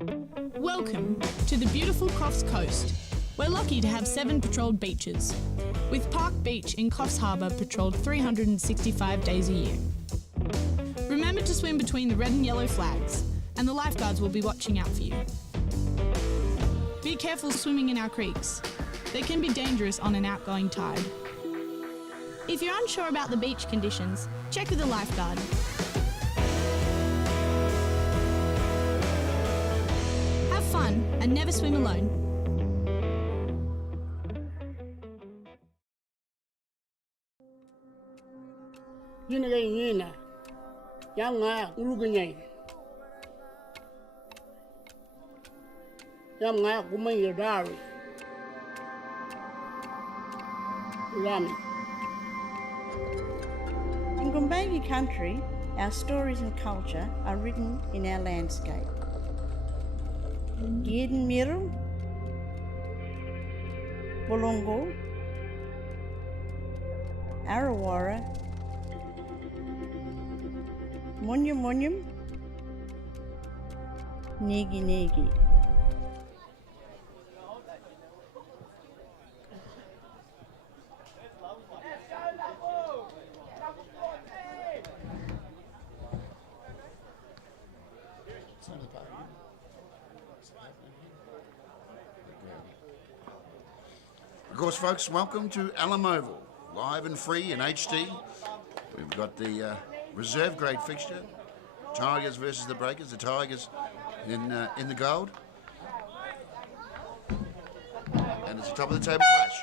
Welcome to the beautiful Coffs Coast. We're lucky to have 7 patrolled beaches, with Park Beach in Coffs Harbour patrolled 365 days a year. Remember to swim between the red and yellow flags, and the lifeguards will be watching out for you. Be careful swimming in our creeks. They can be dangerous on an outgoing tide. If you're unsure about the beach conditions, check with a lifeguard. Have fun and never swim alone. In Gumbayi country, our stories and culture are written in our landscape. Giden Miru, Bulungu, Arawara, Munyum Munyum, Nigi Nigi. Of course, folks, welcome to Alum Oval, live and free in HD. We've got the reserve grade fixture, Tigers versus the Breakers. The Tigers in the gold, and it's a top of the table clash.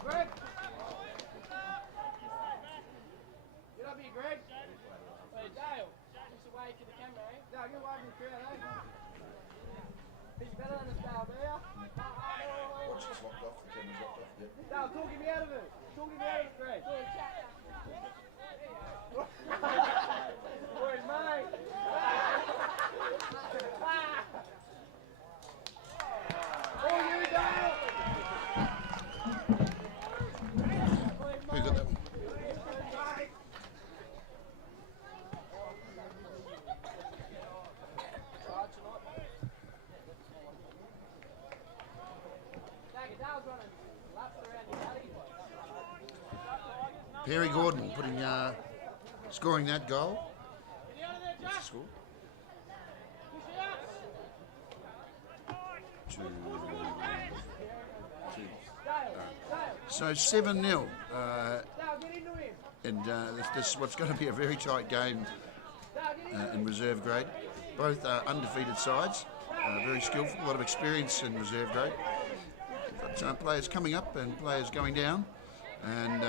Greg. Get up here, Greg. Hey, Dale. Just away to the camera, eh? Dale, get away from the crowd, eh? He's better than us, Dale, do ya? Watch this locked off. The camera's locked off. Yep. Dale, talking me out of it. Talking me out of it, Greg. Where's mate? Oh, you, Dale! Who got that one? Perry Gordon scoring that goal. What's the score? So 7-0. And this is what's going to be a very tight game in reserve grade. Both are undefeated sides, very skillful, a lot of experience in reserve grade. But players coming up and players going down. And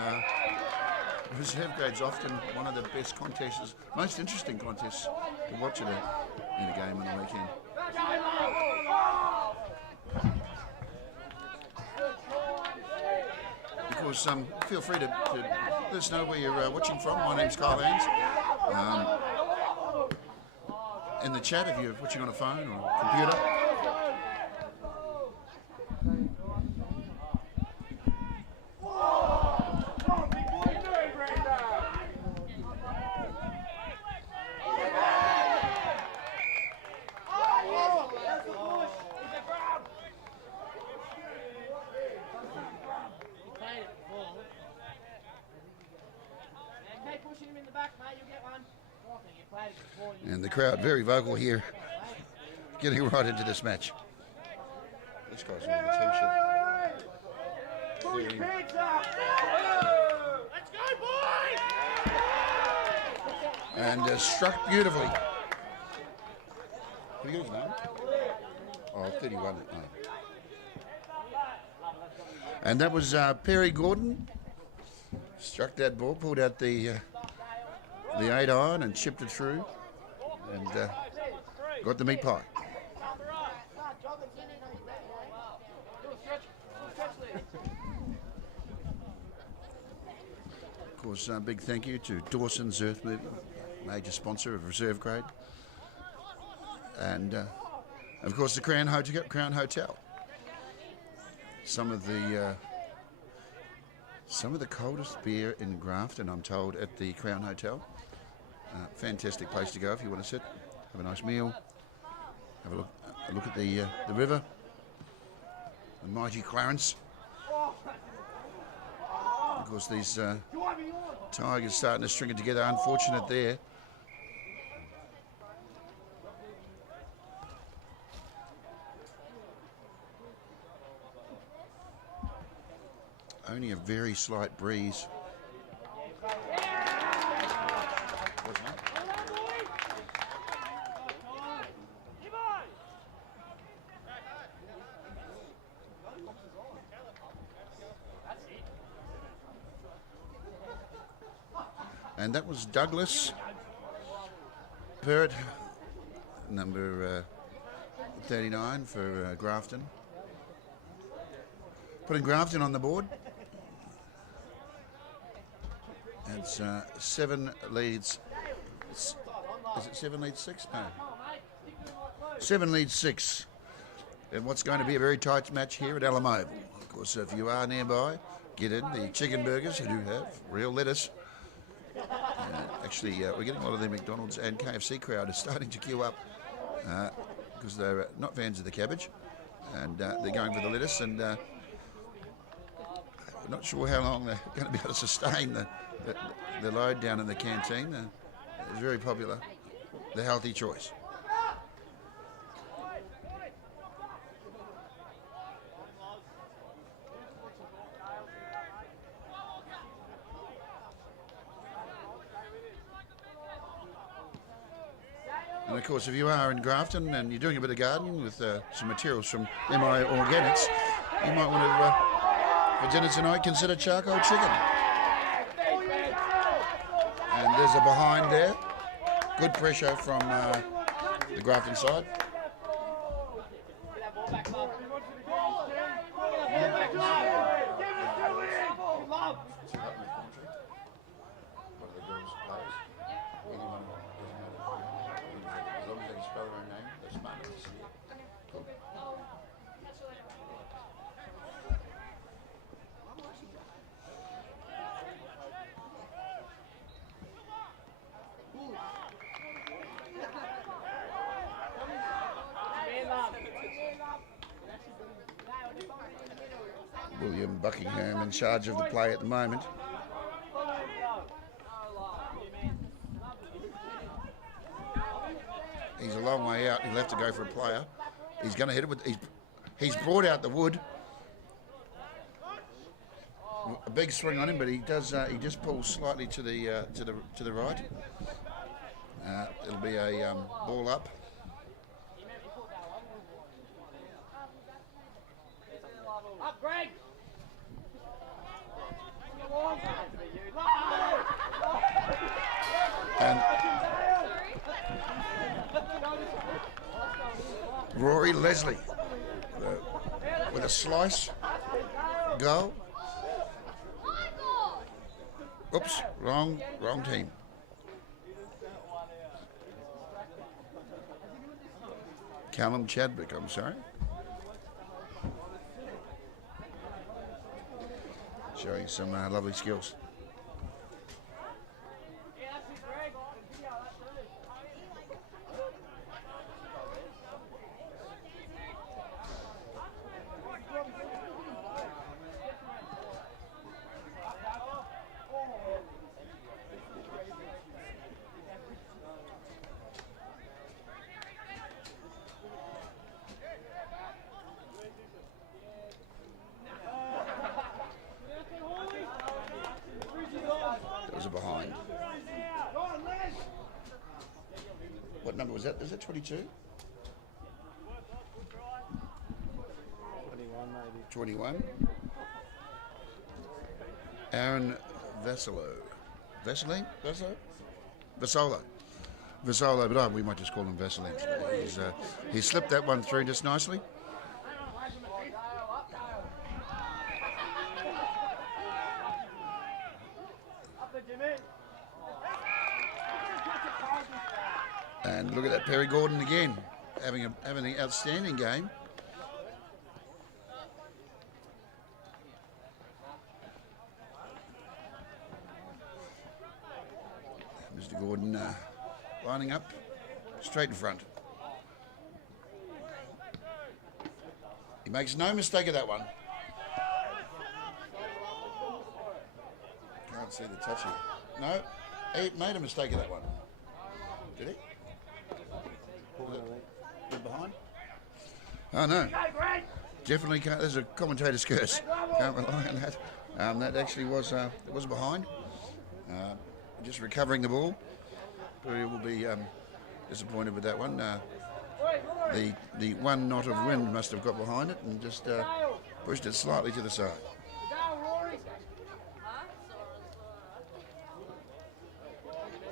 reserve grade's often one of the best contests, most interesting contests to watch in a game on the weekend. Of course, feel free to let us know where you're watching from. My name's Kyle Hans. In the chat, if you're watching on a phone or a computer. And the crowd very vocal here, getting right into this match. This guy's wearing a t-shirt. Pull your pants up! Let's go, boys! And struck beautifully. What do you get his name? Oh, 31. Oh. And that was Perry Gordon. Struck that ball, pulled out the 8 iron and chipped it through, and got the meat pie. Of course, big thank you to Dawson's Earth Movement, major sponsor of reserve grade, and of course the Crown Hotel. Some of the coldest beer in Grafton, I'm told, at the Crown Hotel. Fantastic place to go if you want to sit, have a nice meal, have a look at the river, the mighty Clarence. Of course, these Tigers starting to string it together. Unfortunate there. Only a very slight breeze. And that was Douglas Perrott, number 39 for Grafton. Putting Grafton on the board. It's 7 leads. Is it 7 leads 6? No. 7 leads 6. And what's going to be a very tight match here at Alamo. Of course, if you are nearby, get in. The chicken burgers do have real lettuce. Actually, we're getting a lot of the McDonald's and KFC crowd is starting to queue up because they're not fans of the cabbage, and they're going for the lettuce. And we're not sure how long they're going to be able to sustain the load down in the canteen. It's very popular, the healthy choice. And of course, if you are in Grafton and you're doing a bit of gardening with some materials from MI Organics, you might want to for dinner tonight, consider charcoal chicken. And there's a behind there. Good pressure from the Grafton side. William Buckingham in charge of the play at the moment. He's a long way out. He'll have to go for a player. He's going to hit it with. He's brought out the wood. A big swing on him, but he does. He just pulls slightly to the right. It'll be a ball up. Up, Greg! And Rory Leslie with a slice goal. Oops, wrong team. Callum Chadwick, I'm sorry. Showing some lovely skills. Behind. What number was that? Is that 22? 21 maybe. 21. Aaron Vasolo. Vaseline? Vasolo, but we might just call him Vaseline. He slipped that one through just nicely. And look at that, Perry Gordon again, having an outstanding game. Mr. Gordon lining up straight in front. He makes no mistake of that one. Can't see the touch here. No, he made a mistake of that one. Did he? Behind? Oh no, definitely can't. There's a commentator's curse. Can't rely on that. That actually was behind. Just recovering the ball. Perry will be disappointed with that one. The one knot of wind must have got behind it and just pushed it slightly to the side.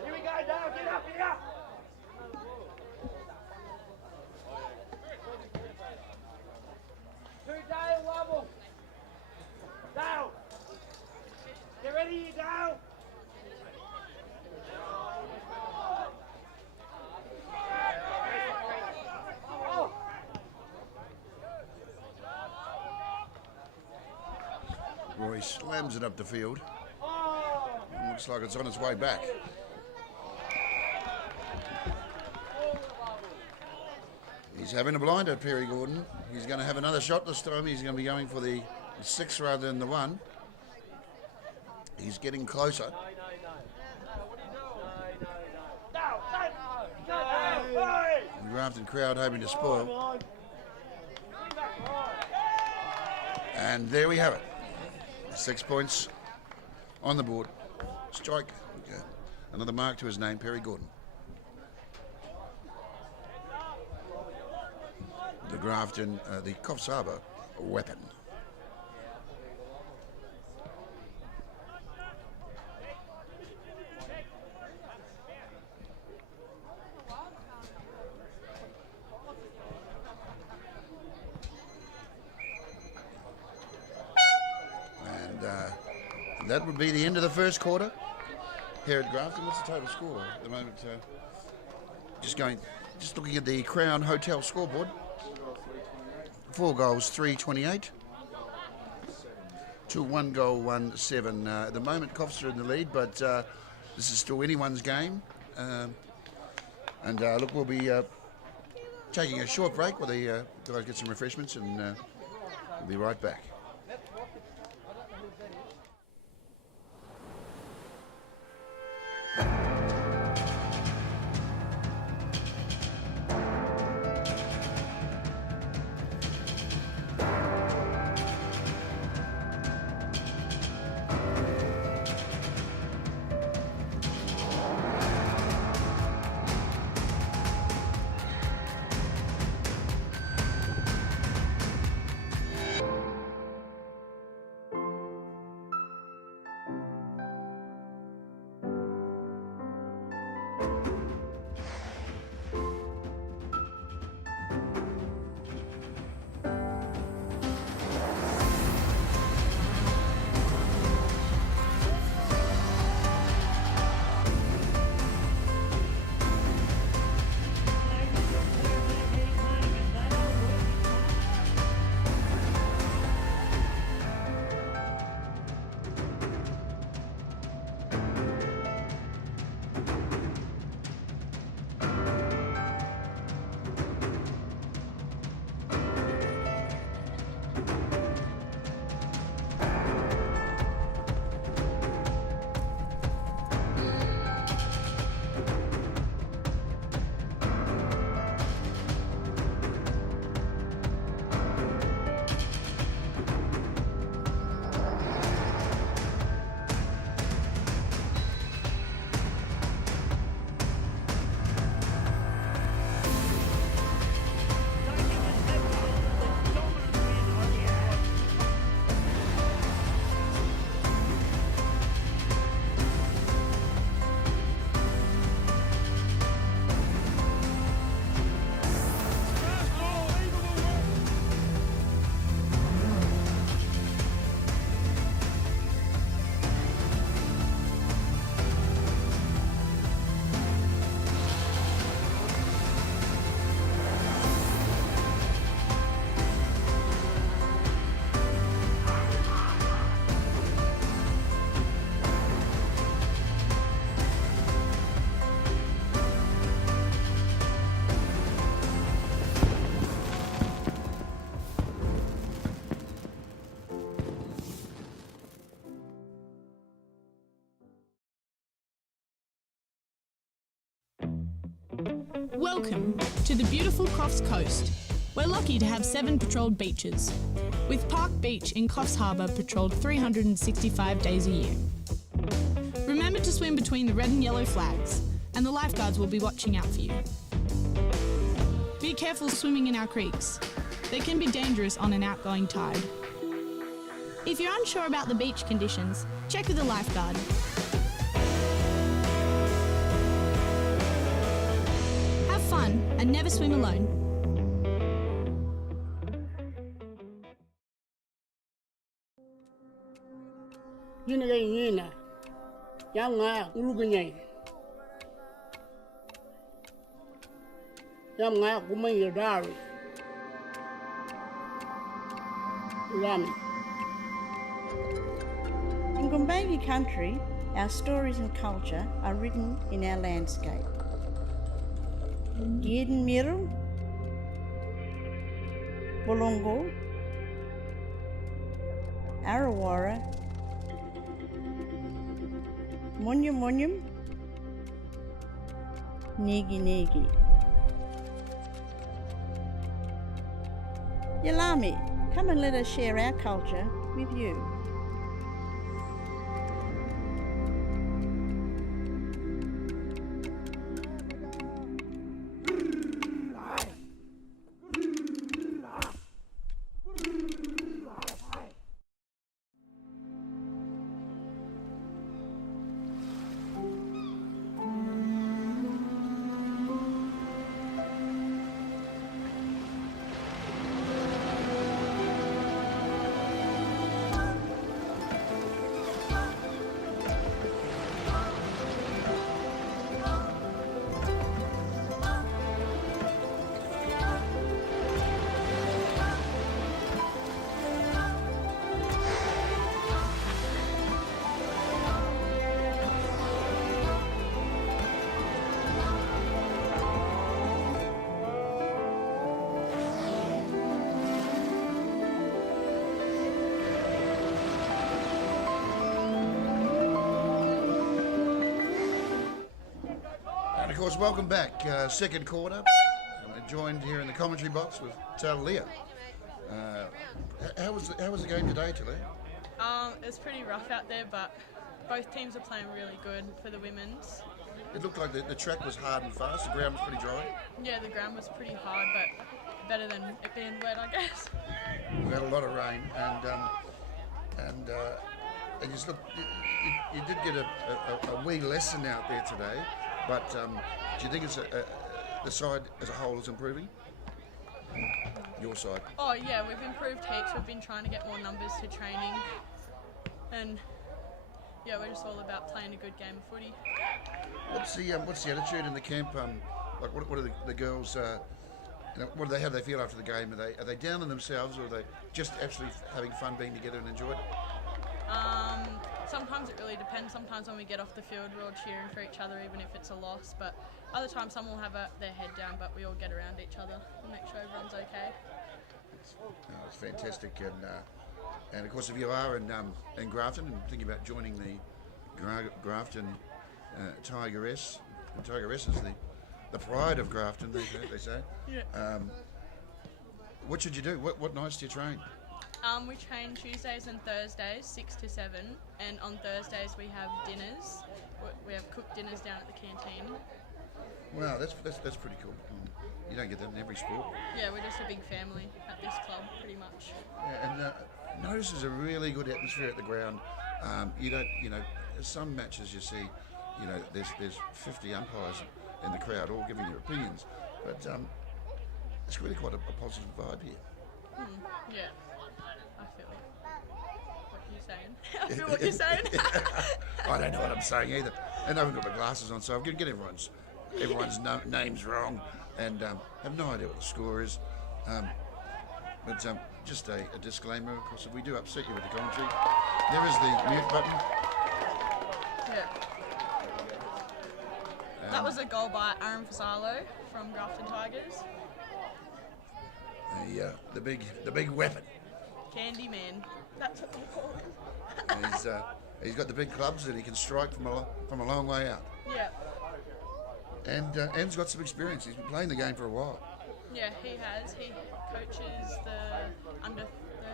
Here we go, Dale, get up, get up! Dale, wobble! Dale! Get ready, you Dale! Roy slams it up the field. Looks like it's on its way back. He's having a blinder, Perry Gordon. He's going to have another shot this time. He's going to be going for the 6 rather than the 1. He's getting closer. The Grafton crowd hoping to spoil. And there we have it. 6 points on the board. Strike. Okay. Another mark to his name, Perry Gordon. The Grafton, the Coffs Harbour weapon. that would be the end of the first quarter here at Grafton. What's the total score at the moment? Just looking at the Crown Hotel scoreboard. 4 goals, 328. To 1 goal, 1-7. At the moment, Coffs are in the lead, but this is still anyone's game. Look, we'll be taking a short break while the guys get some refreshments, and we'll be right back. Welcome to the beautiful Coffs Coast. We're lucky to have 7 patrolled beaches, with Park Beach in Coffs Harbour patrolled 365 days a year. Remember to swim between the red and yellow flags, and the lifeguards will be watching out for you. Be careful swimming in our creeks. They can be dangerous on an outgoing tide. If you're unsure about the beach conditions, check with a lifeguard. Have fun and never swim alone. Yina yang ulugunyai yang kumai yadari rami. In Gumbayi country, our stories and culture are written in our landscape. Yidin Miru, Bolongo, Arawara, Munyum Munyum, Nigi Nigi. Yalami, come and let us share our culture with you. course, welcome back. Second quarter. I'm joined here in the commentary box with Talia. How was the game today, Talia? It was pretty rough out there, but both teams are playing really good for the women's. It looked like the track was hard and fast. The ground was pretty dry. Yeah, the ground was pretty hard, but better than it being wet, I guess. We had a lot of rain, and you just you did get a wee lesson out there today. But do you think it's the side as a whole is improving? Your side? Oh yeah, we've improved heaps. We've been trying to get more numbers to training, and yeah, we're just all about playing a good game of footy. What's the attitude in the camp? Like what are the girls? What do they have? They feel after the game? Are they down on themselves, or are they just actually having fun being together and enjoy it? Sometimes it really depends. Sometimes when we get off the field, we're all cheering for each other, even if it's a loss. But other times, some will have their head down, but we all get around each other and make sure everyone's okay. It's fantastic, and of course, if you are in Grafton and thinking about joining the Grafton Tigeress, and Tigeress is the pride of Grafton, they say. Yeah. What should you do? What nights do you train? We train Tuesdays and Thursdays, 6 to 7, and on Thursdays we have dinners. We have cooked dinners down at the canteen. Wow, that's pretty cool. You don't get that in every sport. Yeah, we're just a big family at this club, pretty much. Yeah, and notice there's a really good atmosphere at the ground. Some matches you see, there's 50 umpires in the crowd all giving their opinions, but it's really quite a positive vibe here. Yeah. I feel what you're saying. I feel what you're saying. I don't know what I'm saying either, and I haven't got my glasses on, so I'm going to get everyone's names wrong, and have no idea what the score is. But just a disclaimer, of course, if we do upset you with the commentary, there is the mute button. Yeah. That was a goal by Aaron Fasalo from Grafton Tigers. The big weapon. Candyman. That's what they call him. He's got the big clubs that he can strike from a long way out. Yeah. And he's got some experience. He's been playing the game for a while. Yeah, he has. He coaches the under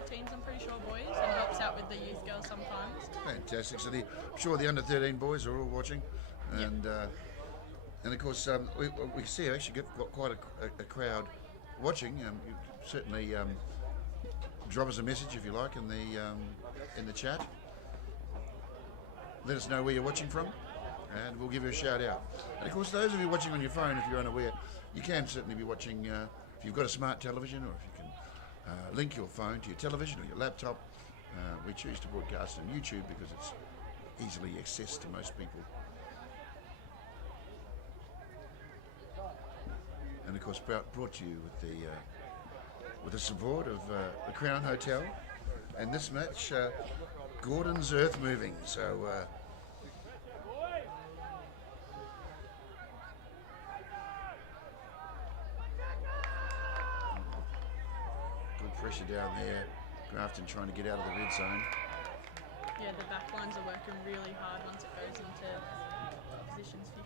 13s, I'm pretty sure, boys, and helps out with the youth girls sometimes. Fantastic. So I'm sure the under 13 boys are all watching, and of course we can see actually got quite a crowd watching. You certainly drop us a message if you like in the chat. Let us know where you're watching from, and we'll give you a shout out. And of course, those of you watching on your phone, if you're unaware, you can certainly be watching if you've got a smart television, or if you can link your phone to your television or your laptop. We choose to broadcast on YouTube because it's easily accessed to most people. And of course, brought to you with the support of the Crown Hotel, and this match, Gordon's Earth Moving. So. Good pressure down there. Grafton trying to get out of the red zone. Yeah, the back lines are working really hard once it goes into positions 50.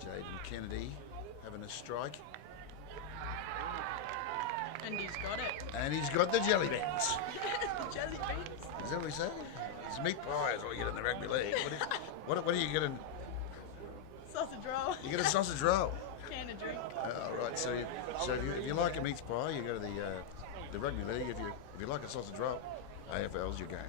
Jaden Kennedy having a strike. And he's got it. And he's got the jelly beans. Jelly beans. Is that what we say? It's meat pie is what you get in the rugby league. What do you get in? Sausage roll. You get a sausage roll. Can of drink. Oh, right. So if you like a meat pie, you go to the rugby league. If you like a sausage roll, AFL's your game.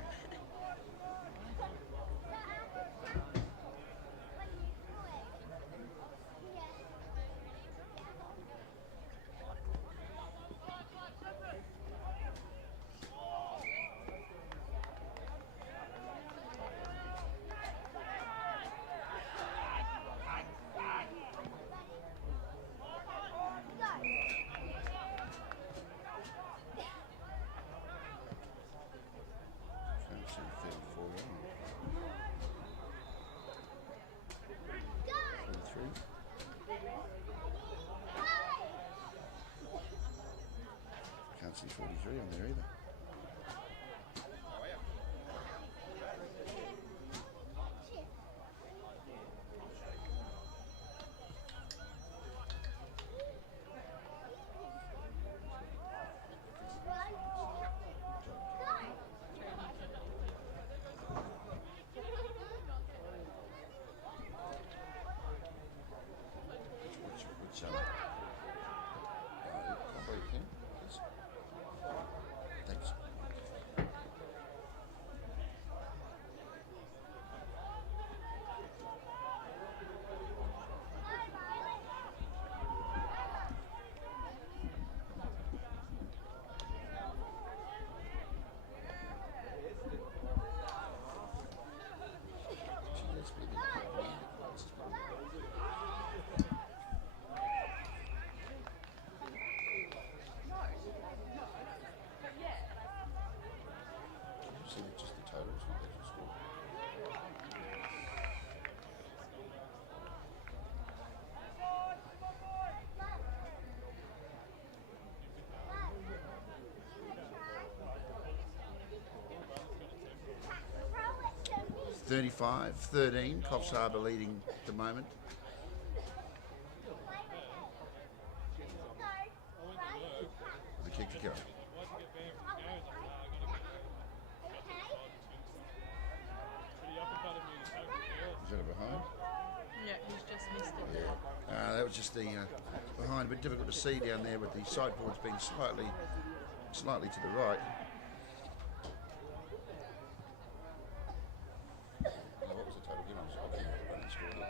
see 43 on there either. Which combo you can? Yes. Thanks. See just the totals with the score. (35-13), Coffs Harbour leading at the moment. The kick to go. Is that a behind? Yeah, he's just missed it there. That was just the behind, a bit difficult to see down there with the sideboards being slightly to the right. What was the total again? I can't remember the score here.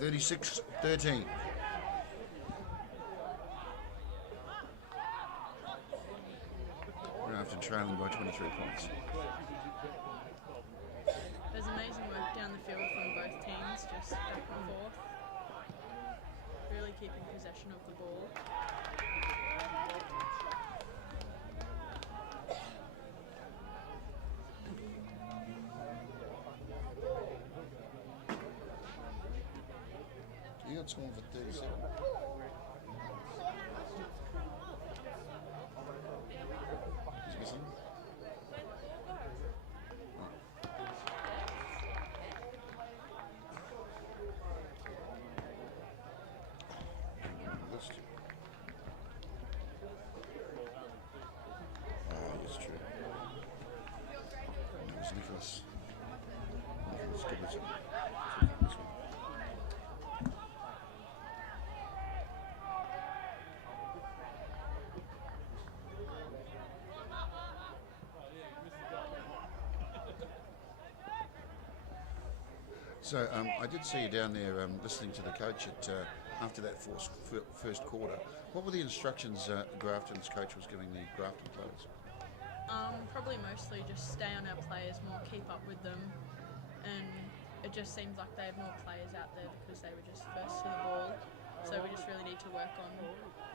36-13. Grafton trailing by 23 points. There's amazing work down the field from both teams, just back and forth. Really keeping possession of the ball. You got someone for 37. He's missing. List. Yes, true. It was Nicholas. Nicholas Gibbons. This one. So I did see you down there listening to the coach at after that first quarter. What were the instructions Grafton's coach was giving the Grafton players? Probably mostly just stay on our players more, keep up with them, and it just seems like they have more players out there because they were just first to the ball. So we just really need to work on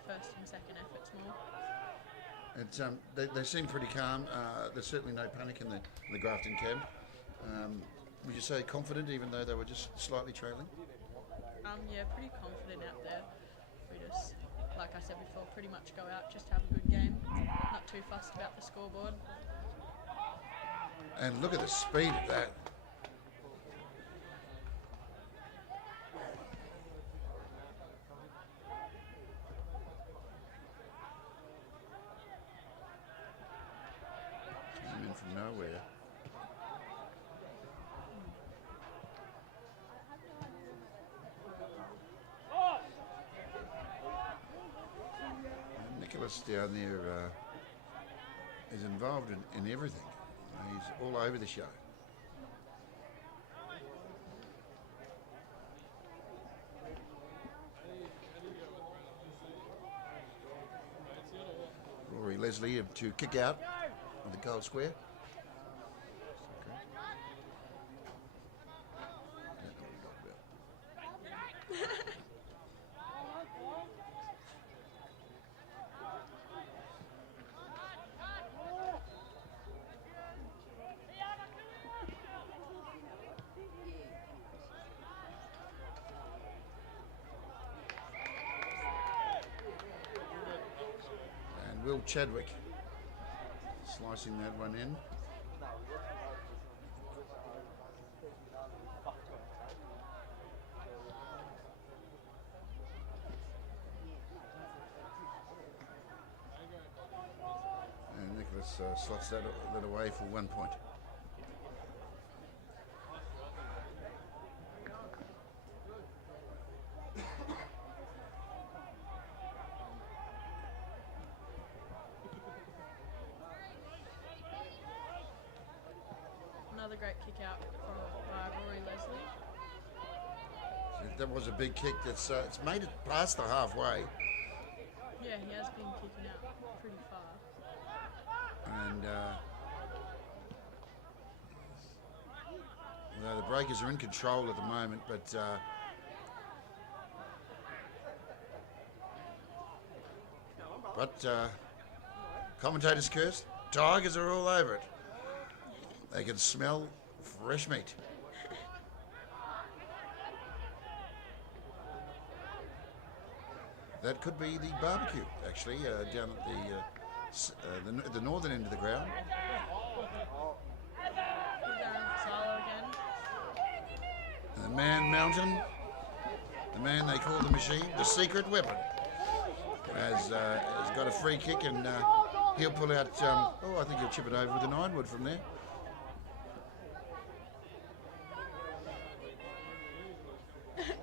first and second efforts more. It's, they seem pretty calm. There's certainly no panic in the Grafton camp. Would you say confident, even though they were just slightly trailing? Yeah, pretty confident out there. We just, like I said before, pretty much go out, just have a good game. Not too fussed about the scoreboard. And look at the speed of that. Came in from nowhere. Nicholas down there is involved in everything. He's all over the show. Rory Leslie to kick out of the goal square. Will Chadwick slicing that one in. And Nicholas slots that away for 1 point. Another great kick out from Rory Leslie. That was a big kick. It's made it past the halfway. Yeah, he has been kicking out pretty far. And although the Breakers are in control at the moment, but commentators cursed. Tigers are all over it. They can smell fresh meat. That could be the barbecue, actually, down at the northern end of the ground. Salo again. The Man Mountain, the man they call the machine, the secret weapon, has got a free kick, and he'll pull out. I think he'll chip it over with an ironwood from there.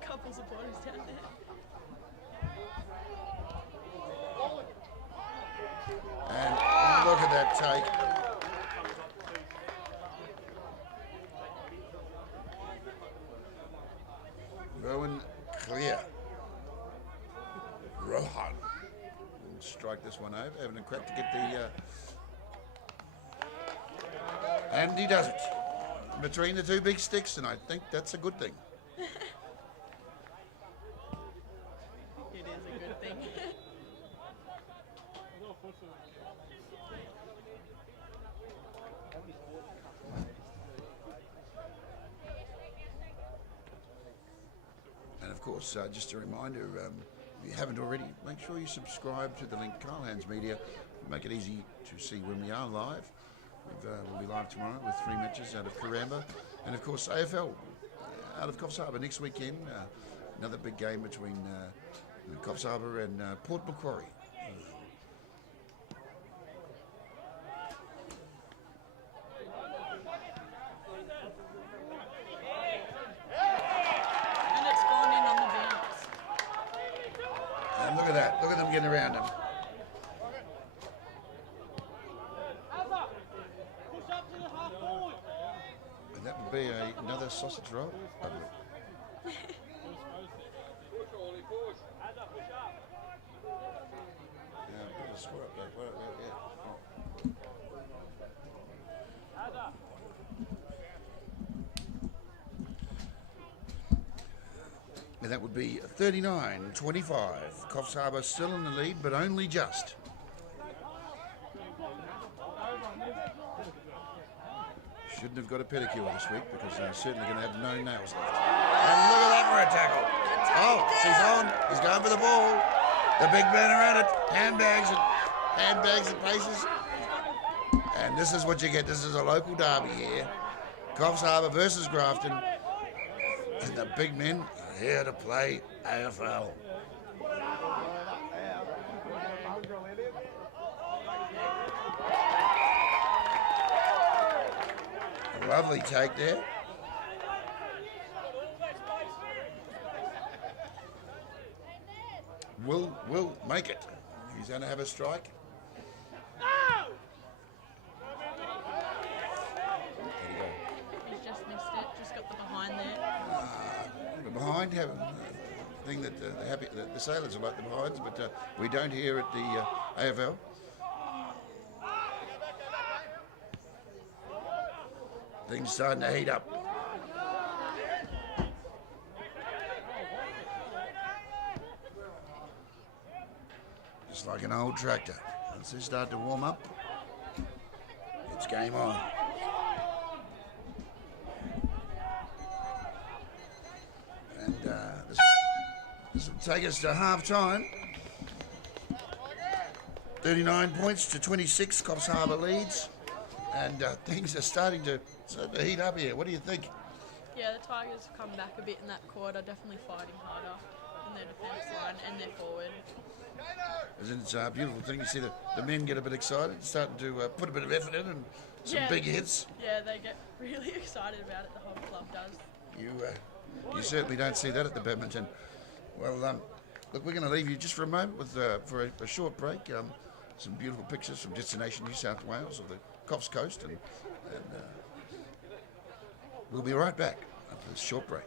Couple supporters down there. And look at that take. Rowan Clear. Rohan will strike this one over, having a crack to get the... and he does it. Between the two big sticks, and I think that's a good thing. It is a good thing. And of course, just a reminder, if you haven't already, make sure you subscribe to the link Carlhands Media. Make it easy to see when we are live. We'll be live tomorrow with 3 matches out of Karamba. And of course, AFL out of Coffs Harbour next weekend. Another big game between Coffs Harbour and Port Macquarie. And it's gone in on the bounce. And look at that. Look at them getting around him. And that would be another sausage roll. And that would be 39-25. Coffs Harbour still in the lead, but only just. Shouldn't have got a pedicure this week because they're certainly going to have no nails left. And look at that for a tackle. Oh, she's on. He's going for the ball. The big men are at it. Handbags and paces. And this is what you get. This is a local derby here. Coffs Harbour versus Grafton. And the big men are here to play AFL. Lovely take there. Will make it. He's going to have a strike. He's just missed it. Just got the behind there. The behind have a thing that the sailors are like the behinds, but we don't here at the AFL. Things starting to heat up. Just like an old tractor. Once they start to warm up, it's game on. And this will take us to half time. 39 points to 26, Coffs Harbour leads. And things are starting to heat up here. What do you think? Yeah, the Tigers have come back a bit in that quarter, definitely fighting harder in their defence line and their forward. Isn't it a beautiful thing? You see the men get a bit excited, starting to put a bit of effort in and some big hits. Yeah, they get really excited about it, the whole club does. You certainly don't see that at the badminton. Well, look, we're going to leave you just for a moment with for a short break. Some beautiful pictures from Destination New South Wales of the Coffs Coast, and we'll be right back after this short break.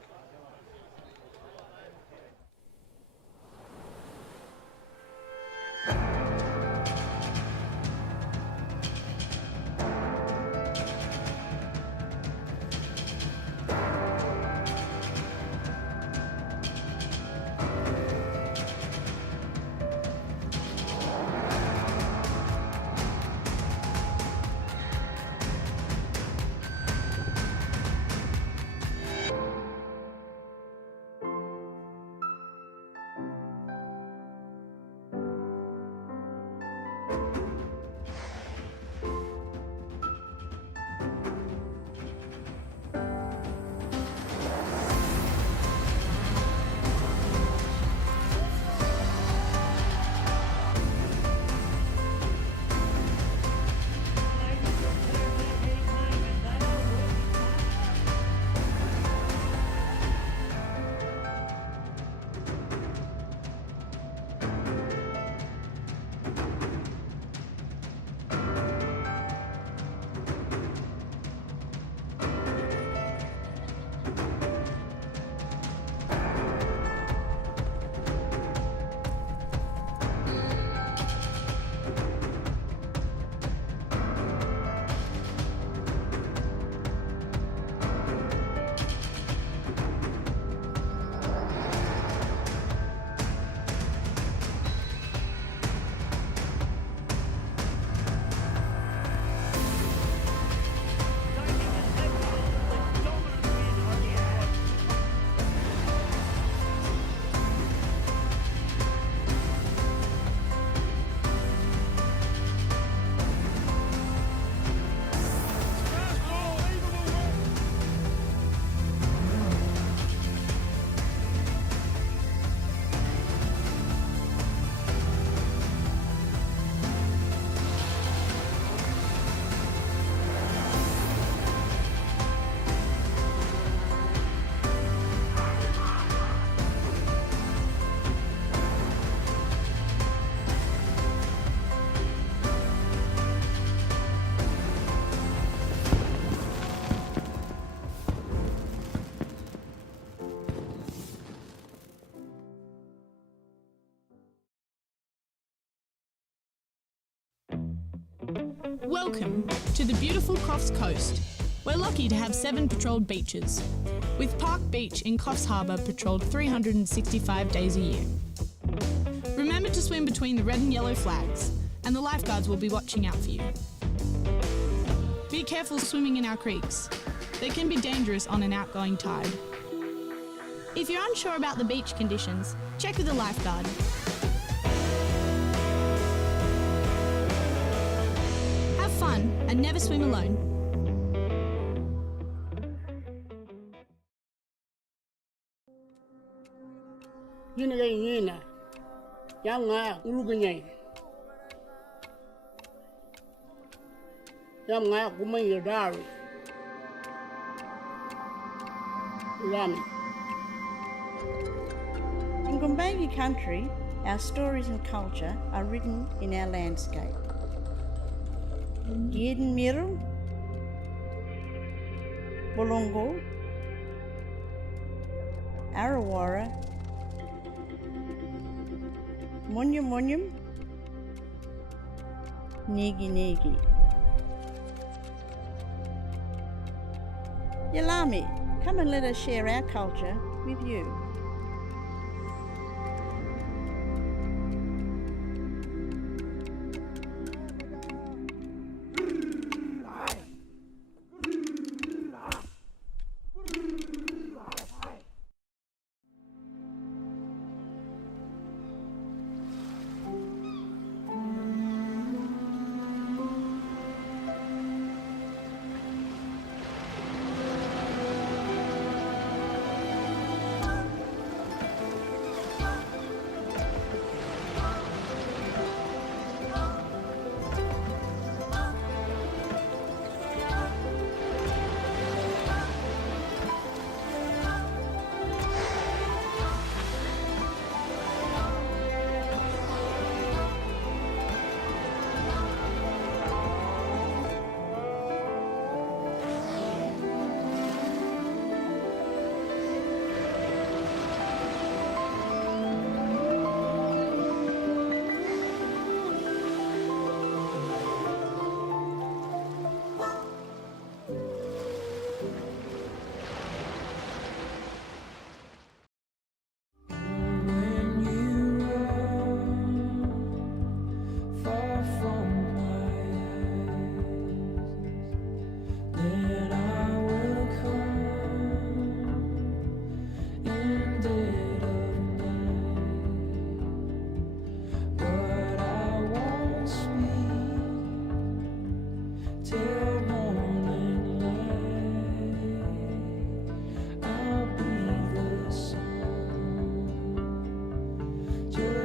Welcome to the beautiful Coffs Coast. We're lucky to have 7 patrolled beaches, with Park Beach in Coffs Harbour patrolled 365 days a year. Remember to swim between the red and yellow flags, and the lifeguards will be watching out for you. Be careful swimming in our creeks. They can be dangerous on an outgoing tide. If you're unsure about the beach conditions, check with a lifeguard. Have fun and never swim alone. Yine yina. Yang ulugunyai. Yang kumai dari. Rami. In Gumbayi country, our stories and culture are written in our landscape. Yidin Miru, Bulungu, Arawara, Munyum Munyum, Nigi Nigi. Yalami, come and let us share our culture with you.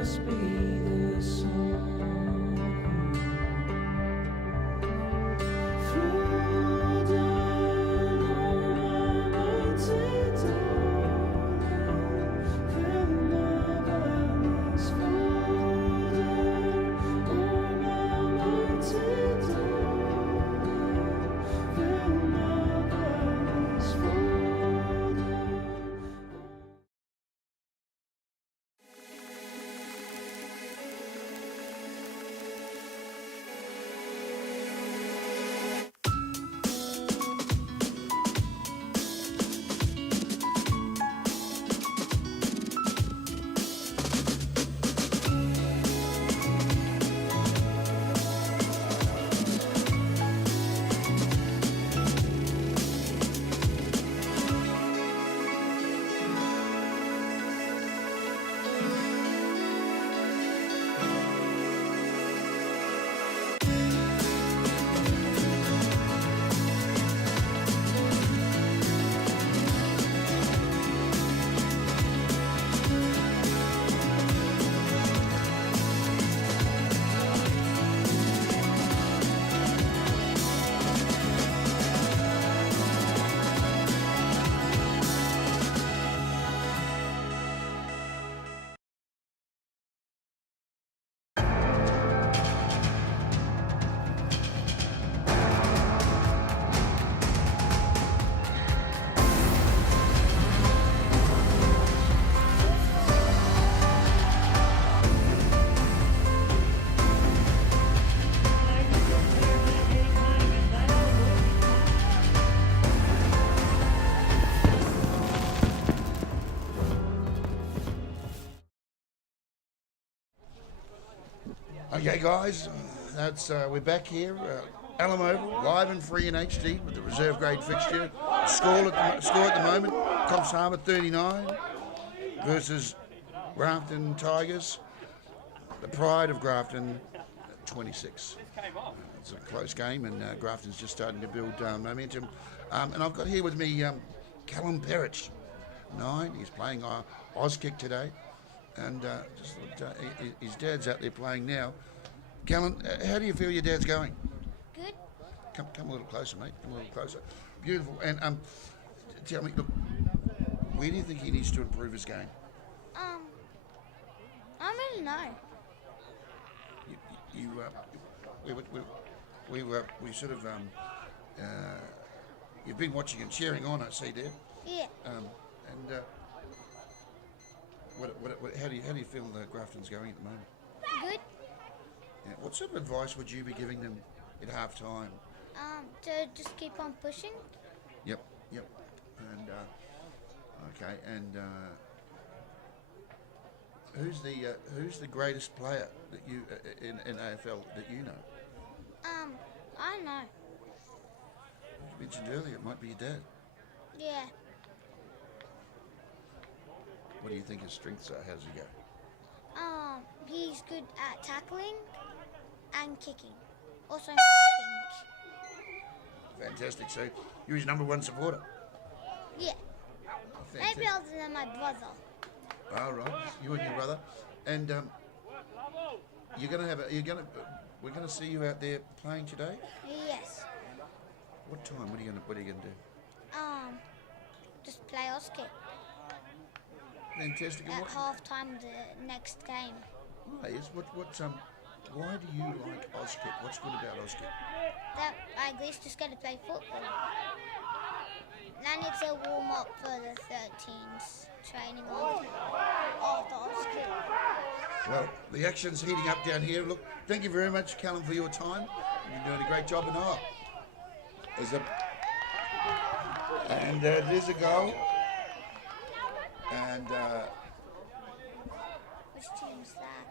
just be the song. Flow down on my mighty darling, fill my bellies. Flow down on my mighty darling, fill my bellies. Flow down. Okay, guys, that's we're back here, Alamo Oval, live and free in HD with the reserve grade fixture. Score at the moment: Coffs Harbour 39 versus Grafton Tigers, the pride of Grafton 26. It's a close game, and Grafton's just starting to build momentum. And I've got here with me Callum Perrich, 9. He's playing Auskick today. And his dad's out there playing now. Callum, how do you feel your dad's going? Good. Come a little closer, mate. Come a little closer. Beautiful. And tell me, look, where do you think he needs to improve his game? I don't really know. We sort of you've been watching and cheering on, I see, Dad. Yeah. How do you feel Grafton's going at the moment? Good. Yeah. What sort of advice would you be giving them at half time? To just keep on pushing. Yep. And okay. And who's the greatest player that you in AFL that you know? I don't know. You mentioned earlier it might be your dad. Yeah. What do you think his strengths are? How does he go? He's good at tackling and kicking. Also marking. Fantastic. So you're his number one supporter. Yeah. Fantastic. Maybe other than my brother. All right, you and your brother, and we're gonna see you out there playing today. Yes. What time? What are you gonna do? Just play Auskick Fantastic. And at what, half time of the next game. Yes, why do you like Auskick? What's good about Auskick? That I agree just get to play football. Then it's a warm up for the 13s training on after Auskick. Well, the action's heating up down here. Look, thank you very much, Callum, for your time. You're doing a great job, and there's a goal. And Which team's that?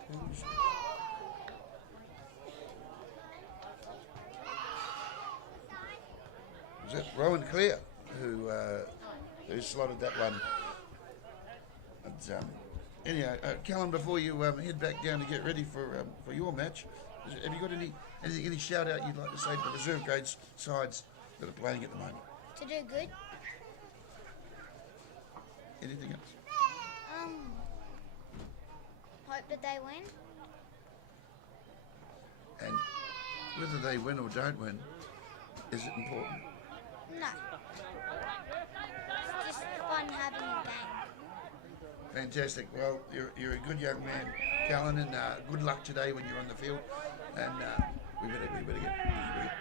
is it Rowan Clear who slotted that one? But, anyhow, Callum, before you head back down to get ready for your match, have you got any shout out you'd like to say to the reserve grades sides that are playing at the moment? To do good. Anything else? Hope that they win. And whether they win or don't win, is it important? No. It's just fun having a game. Fantastic. Well, you're a good young man, Callan, and good luck today when you're on the field. And we better get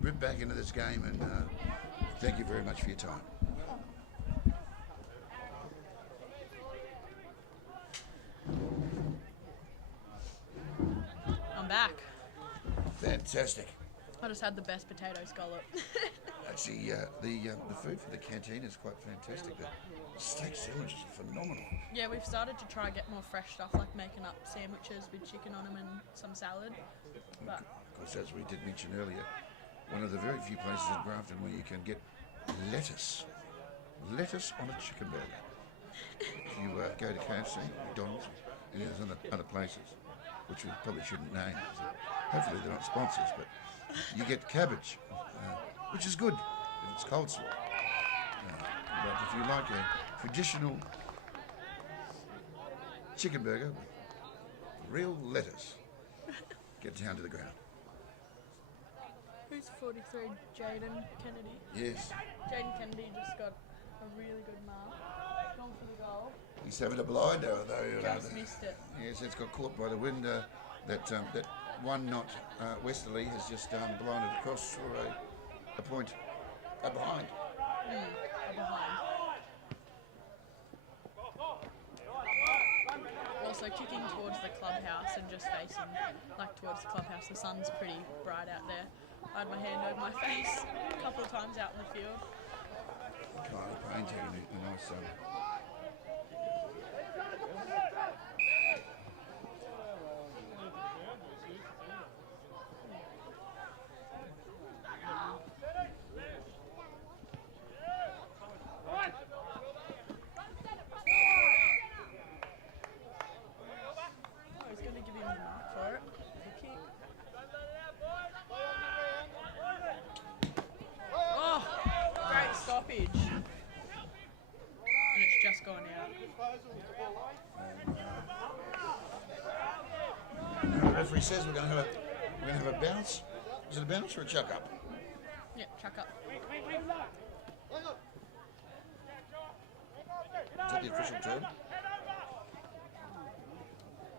rip back into this game. And thank you very much for your time. I'm back. Fantastic. I just had the best potato scallop. Actually, the food for the canteen is quite fantastic. The steak sandwiches are phenomenal. Yeah, we've started to try get more fresh stuff, like making up sandwiches with chicken on them and some salad. But Of course, as we did mention earlier, one of the very few places in Grafton where you can get lettuce on a chicken burger. If you go to KFC, McDonald's, and there's other places, which we probably shouldn't name. Hopefully they're not sponsors, but you get cabbage, which is good if it's coleslaw. But if you like a traditional chicken burger with real lettuce, get down to the ground. who's 43? Jaden Kennedy. Yes, Jaden Kennedy just got a really good mark. Gone for the goal. he's having a blinder though. Just missed it. Yes, it's got caught by the wind. That one knot westerly has just blinded across for a point behind. Behind. Also kicking towards the clubhouse and just facing like towards the clubhouse. The sun's pretty bright out there. I had my hand over my face a couple of times out in the field. Kind of pain taking a nice Oh, he's going to give him the mark for it. The kick. Oh, great stoppage. And it's just gone out. The referee says we're going to have a bounce. Is it a bounce or a chuck up? Yeah, chuck up. Is that the official term?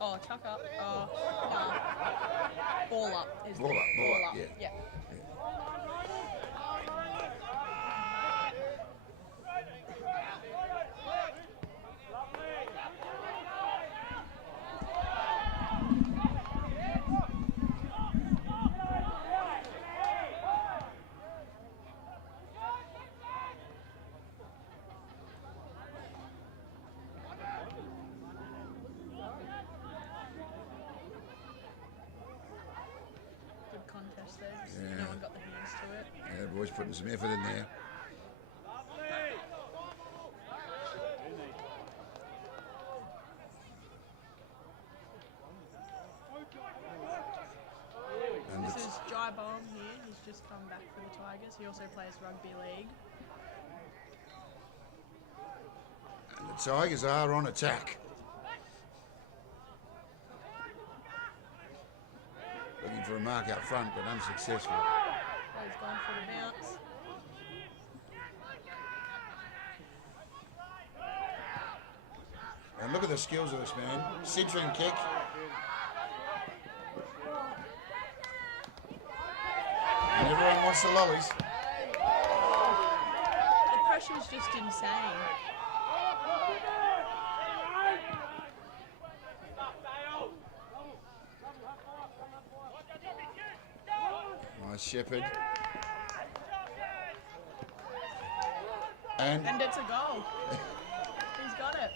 Oh, chuck up. Oh, no. Ball up. Is Ball the- up, yeah. Yeah. Good contest there. Just Yeah. No one got the hands to it. Yeah, the boys putting some effort in there. And This the, is Jai Bohm here. He's just come back for the Tigers. He also plays rugby league. and the Tigers are on attack. Looking for a mark out front, but unsuccessful. Oh, he's gone for the bounce. And look at the skills of this man. Centering kick. And everyone wants the lollies. The pressure's just insane. Nice Shepherd. And And it's a goal. He's got it.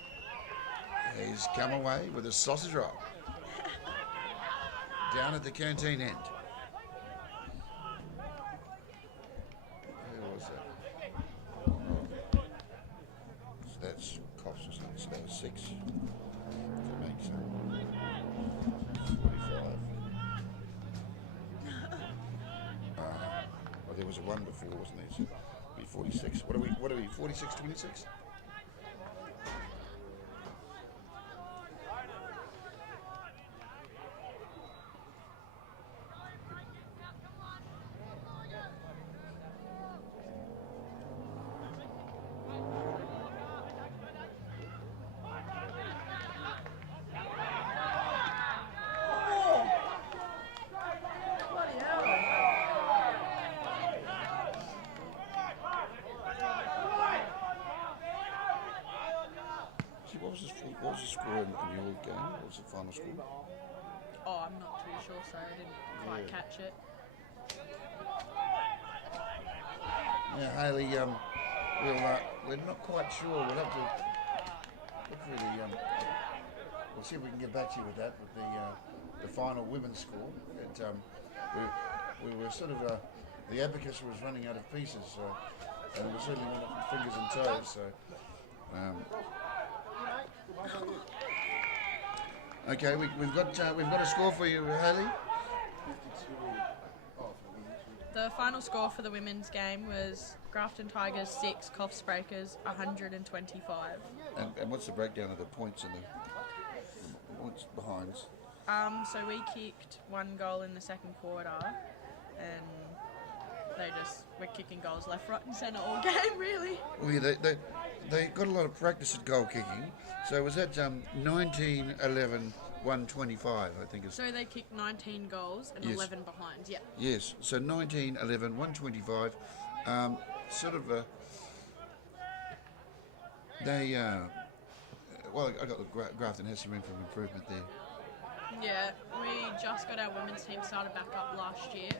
he's come away with a sausage roll. Down at the canteen end. Who was that? So that's Coffs or something. So that was 6. That makes 45. Well, there was a 1 before, wasn't there? So it'd be 46. What are we, 46, 26? what was the score in your game? What was the final score? Oh, I'm not too sure, so I didn't quite catch it. Yeah, Hayley, we're not quite sure. We'll have to look through the. We'll see if we can get back to you with that, with the final women's score. We were sort of the abacus was running out of pieces, and we certainly went up with fingers and toes. So. Okay, we've got a score for you, Hayley. The final score for the women's game was Grafton Tigers 6, Coffs Breakers 125. And what's the breakdown of the points and the points behinds? So we kicked 1 goal in the second quarter, and they just were kicking goals left, right, and centre all game, really. Well, yeah, they got a lot of practice at goal kicking. So was that 19-11, 125, I think it's. So they kicked 19 goals and Yes. 11 behinds, yeah. Yes, so 19-11, 125. Sort of they. Well, I got the Grafton has some room for improvement there. Yeah, we just got our women's team started back up last year.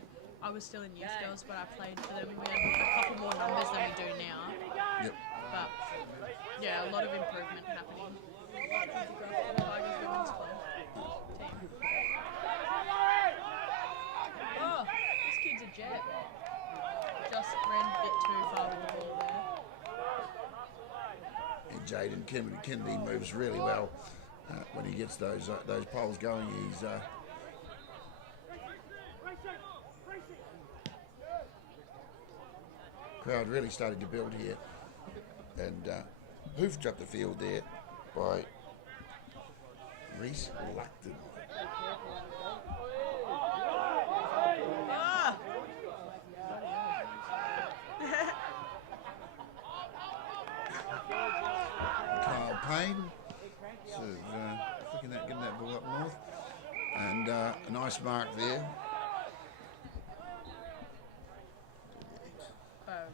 I was still in youth girls, but I played for them. We had a couple more numbers than we do now. Yep. But yeah, a lot of improvement happening. Grafton Tigers women's club team. Oh, this kid's a jet. Just ran a bit too far with the ball there. And Jaden Kennedy moves really well when he gets those poles going. He's crowd really starting to build here, and hoofed up the field there by Reese Luckton. Ah! Kyle Payne, sort of getting that ball up north, and a nice mark there.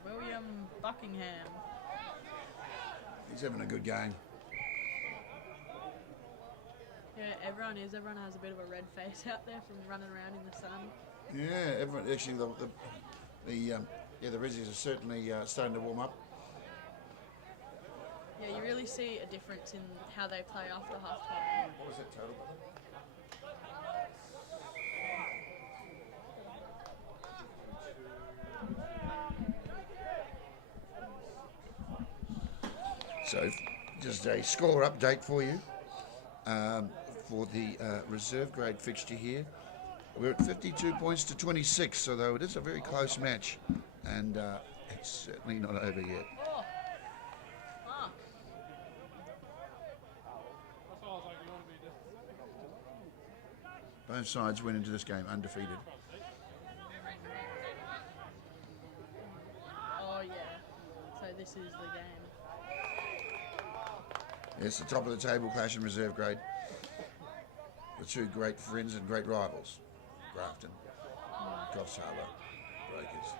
William Buckingham. He's having a good game. Yeah, everyone is. Everyone has a bit of a red face out there from running around in the sun. Yeah, everyone. Actually, the Rezzies are certainly starting to warm up. Yeah, you really see a difference in how they play after half time. What was that total? So, just a score update for you for the reserve grade fixture here. We're at 52 points to 26, so though it is a very close match, and it's certainly not over yet. Oh. Mark. Both sides went into this game undefeated. Oh, yeah. So this is the game. Yes, the top of the table clash in reserve grade. The two great friends and great rivals, Grafton, Coffs Harbour, Breakers.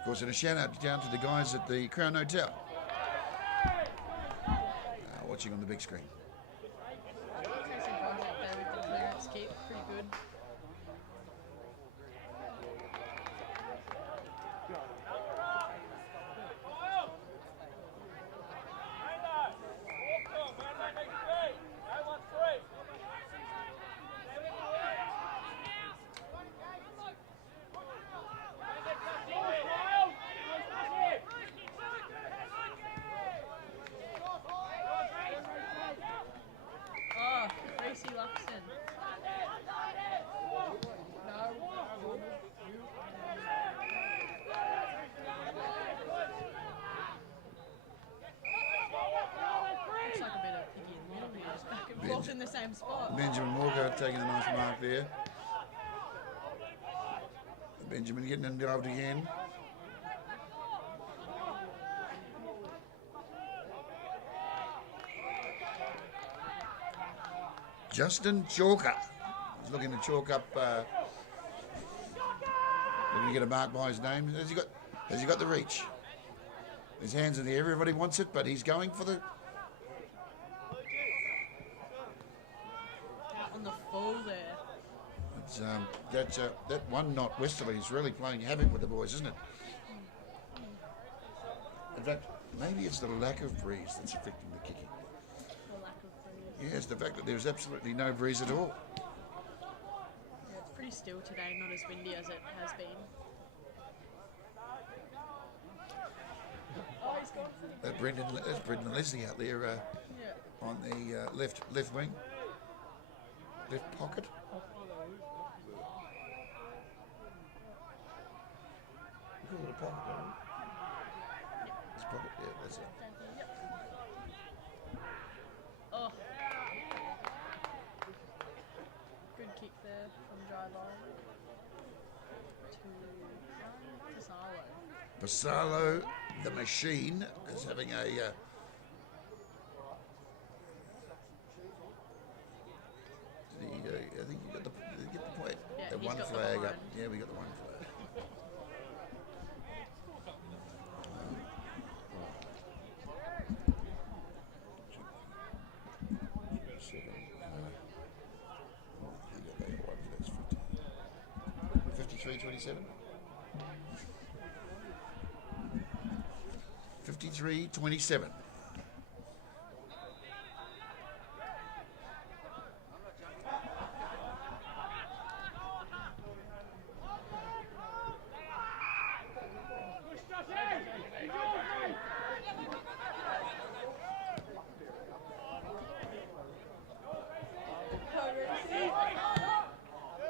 Of course, and a shout out down to the guys at the Crown Hotel, watching on the big screen. Tracy Project there with the clearance kick. Pretty good. Oh, Tracy Luxon. Looks like a bit of piggy in the middle here, just back and forth in the same spot. Benjamin Walker taking a nice mark there. Benjamin getting involved again. Justin Chalker. He's looking to chalk up. Looking to get a mark by his name. Has he got the reach? His hands in the air, everybody wants it, but he's going for the... Out on the full there. It's, that one knot westerly is really playing havoc with the boys, isn't it? In fact, maybe it's the lack of breeze that's affecting the kicking. The lack of breeze. Yes, the fact that there's absolutely no breeze at all. Yeah, it's pretty still today, not as windy as it has been. Oh, he's gone. That's Brendan Leslie out there Yeah. on the left wing, left pocket. You call it a pocket, don't you? It's pocket, yeah, that's it. Oh. Good kick there from dry line to Pasalo. Pasalo, the machine, is having a... I think you got the point. Yeah, The he's one got the flag up. behind. Yeah, we got the one flag. You got that one flag, 53-27. 53-27.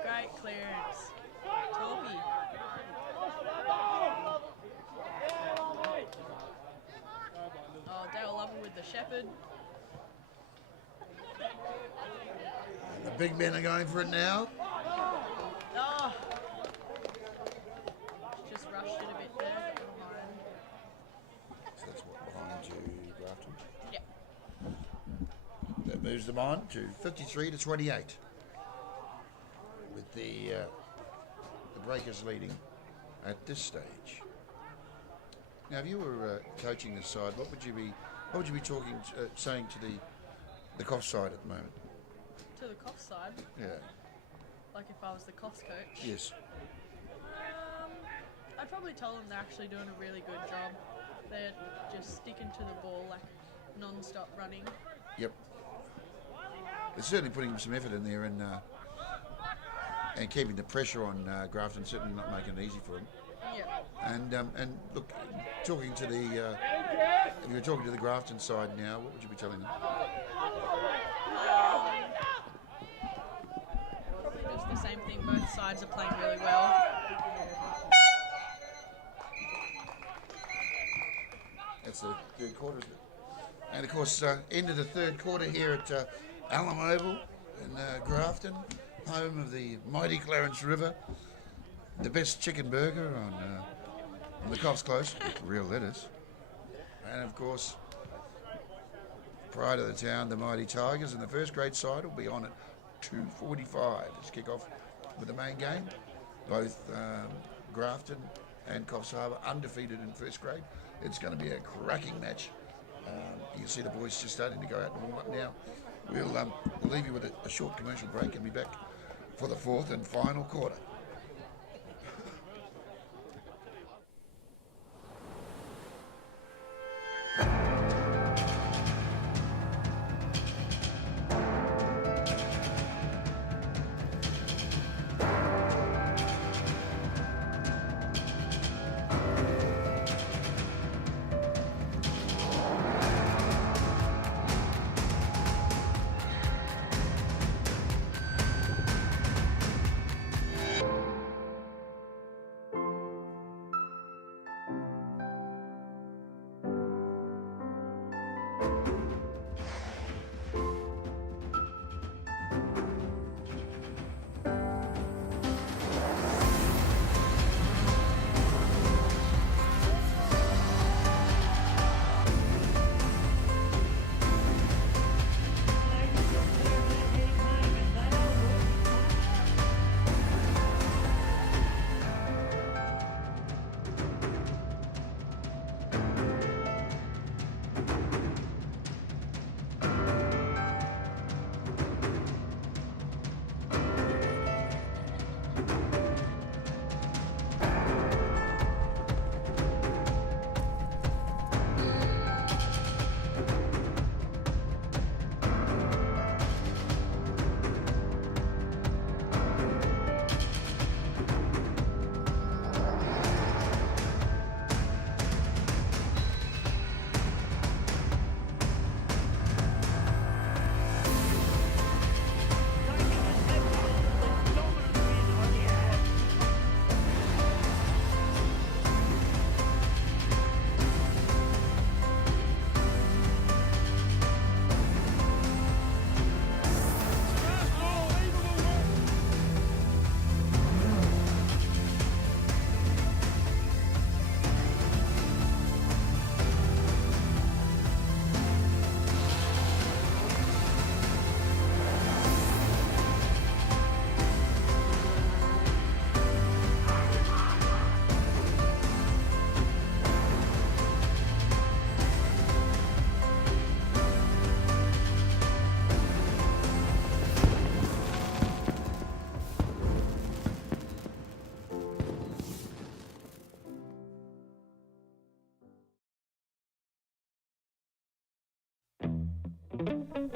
Great clearance. Toby. Oh, Dale Lovell with the shepherd. And the big men are going for it now. Oh. Just rushed it a bit there. Got behind. So that's what, behind to Grafton. Yep. That moves them on to 53-28. With the Breakers leading at this stage. Now, if you were coaching this side, what would you be saying to the Coffs side at the moment? To the Coffs side, Yeah. like if I was the Coffs coach. Yes. I'd probably tell them they're actually doing a really good job. They're just sticking to the ball, like non-stop running. Yep. They're certainly putting some effort in there and keeping the pressure on Grafton, certainly not making it easy for them. Yeah. And look, talking to the if you were talking to the Grafton side now, what would you be telling them? Probably just the same thing. Both sides are playing really well. That's the third quarter, isn't it? And of course, end of the third quarter here at Alum Oval in Grafton, home of the mighty Clarence River, the best chicken burger on the Coffs Close, real lettuce, and of course, pride of the town, the mighty Tigers, and the first grade side will be on at 2:45 to kick off with the main game. Both Grafton and Coffs Harbour undefeated in first grade. It's going to be a cracking match. You can see the boys just starting to go out and warm up now. We'll leave you with a short commercial break and be back for the fourth and final quarter.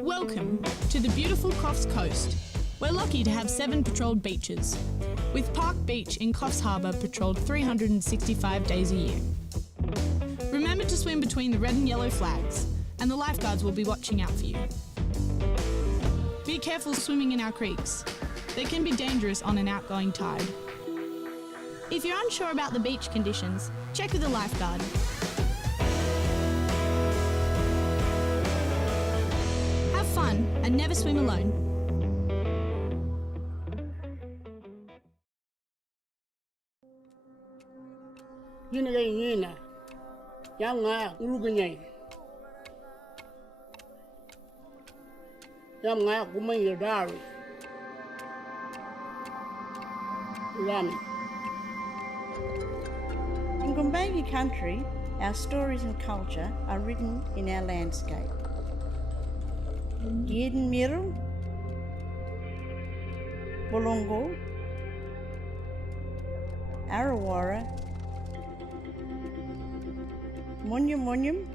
Welcome to the beautiful Coffs Coast. We're lucky to have 7 patrolled beaches, with Park Beach in Coffs Harbour patrolled 365 days a year. Remember to swim between the red and yellow flags, and the lifeguards will be watching out for you. Be careful swimming in our creeks. They can be dangerous on an outgoing tide. If you're unsure about the beach conditions, check with a lifeguard. Have fun and never swim alone. Yine ga yina. Yang nga ulugu nyai. Yang nga kumanya dari. Rami. In Gumbayi country, our stories and culture are written in our landscape. Yidin Miru, Bulungu, Arawara, Munyum Munyum,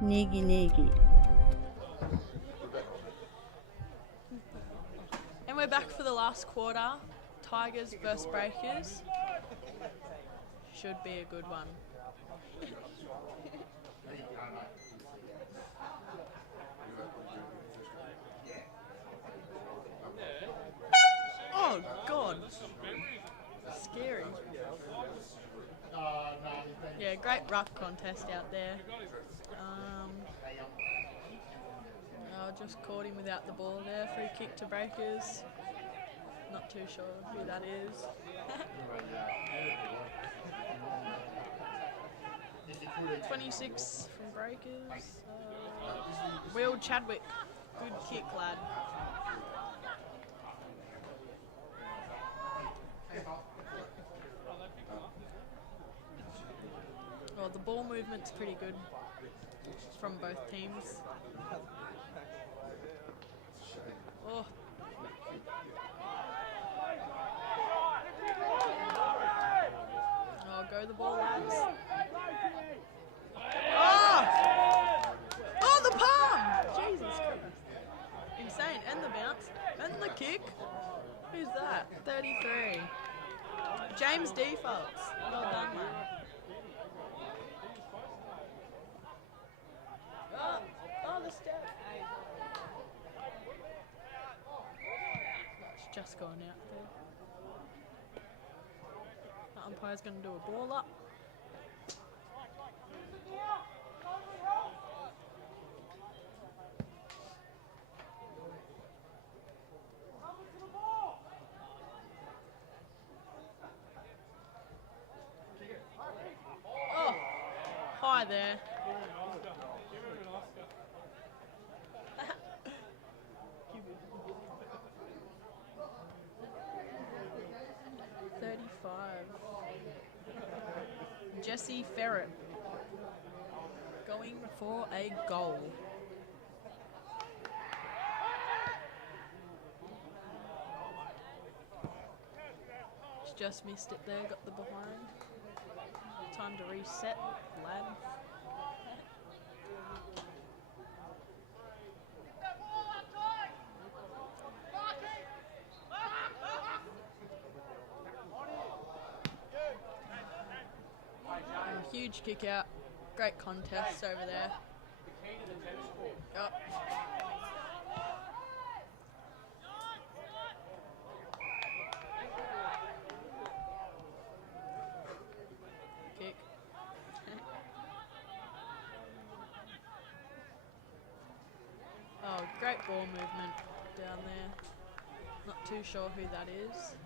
Nigi Nigi. And we're back for the last quarter. Tigers versus Breakers. Should be a good one. Oh God. Scary. Yeah, great ruck contest out there. Just caught him without the ball there. Free kick to Breakers. Not too sure who that is. .26 from Breakers. Will Chadwick. Good kick, lad. Well, the ball movement's pretty good from both teams. Oh. Oh, go the ball, lads. Oh! Oh, the palm! Jesus Christ. Insane. And the bounce. And the kick. Who's that? 33. James Defaults. Well done, man. Oh, the step. It's just gone out there. The umpire's going to do a ball up. Oh, high there. Jesse Ferret going for a goal. Just missed it there, got the behind. Time to reset, lad. Huge kick out. Great contest over there. Oh. Kick. Oh, great ball movement down there. Not too sure who that is.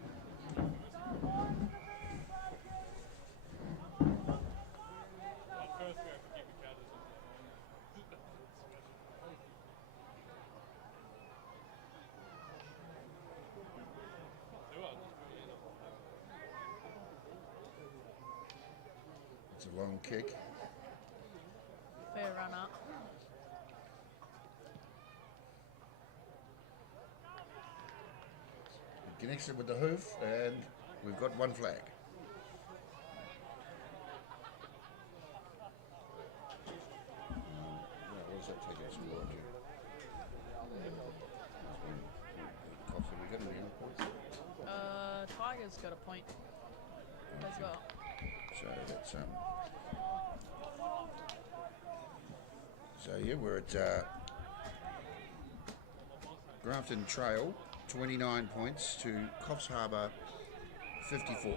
It's a long kick. Fair run up. It connects it with the hoof, and we've got one flag. What does that take us? forward to. Coffs, have we got any points? Tigers got a point as well. So that's so yeah, we're at Grafton Trail, 29 points to Coffs Harbour, 54.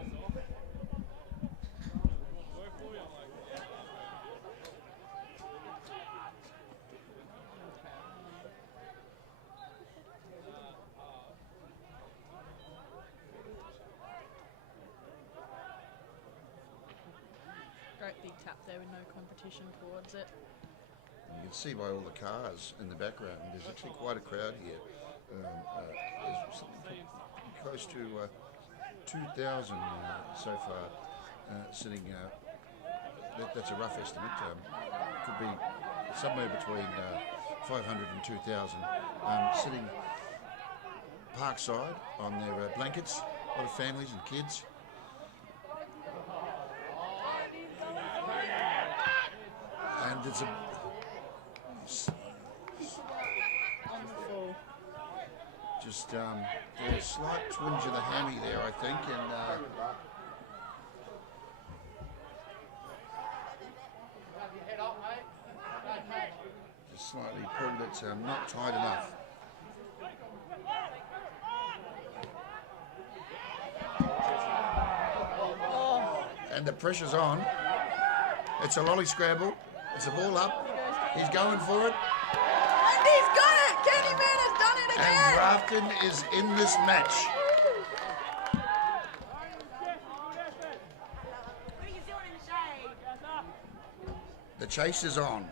Great big tap there with no competition towards it. You can see by all the cars in the background, there's actually quite a crowd here. There's something close to 2,000 so far sitting. That's a rough estimate. Could be somewhere between 500 and 2,000 sitting parkside on their blankets. A lot of families and kids. And it's On the full. just a slight twinge of the hammy there, I think, and just slightly pulled it, not tight enough. And the pressure's on. It's a lolly scramble. It's a ball up. He's going for it. And he's got it! Candyman has done it again! And Grafton is in this match. The chase is on.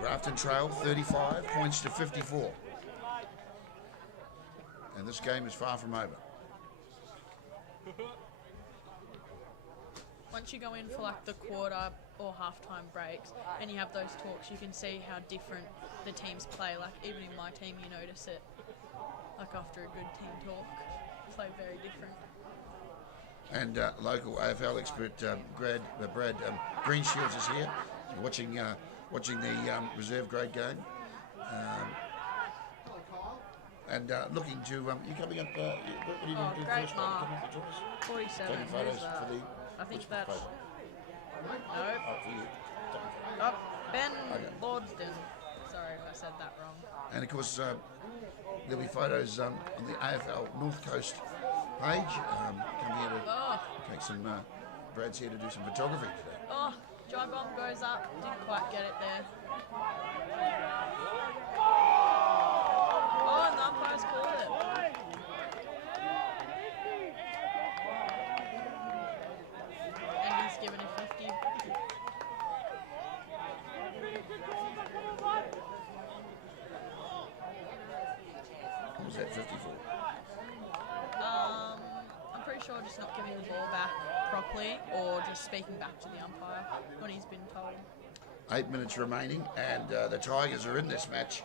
Grafton Trail 35 points to 54. And this game is far from over. Once you go in for like the quarter or half-time breaks and you have those talks, you can see how different the teams play. Like even in my team, you notice it. Like after a good team talk, play very different. And local AFL expert Brad Greenshields is here, watching the reserve grade game, and looking to you coming up. What are you going to do great first? mark. Coming up the choice? 47. Taking photos who's that? for the. I think which that's. photo? No. Oh, for you. Oh, Ben Okay. Lordsden. Sorry, I said that wrong. And of course, there'll be photos on the AFL North Coast page. Come here to Oh, take some. Brad's here to do some photography today. oh, dry bomb goes up. Didn't quite get it there. Oh, and the umpire's called it. And he's given a 50. What was that, 54? I'm pretty sure just not giving the ball back properly or just speaking back to the umpire when he's been told. 8 minutes remaining, and the Tigers are in this match.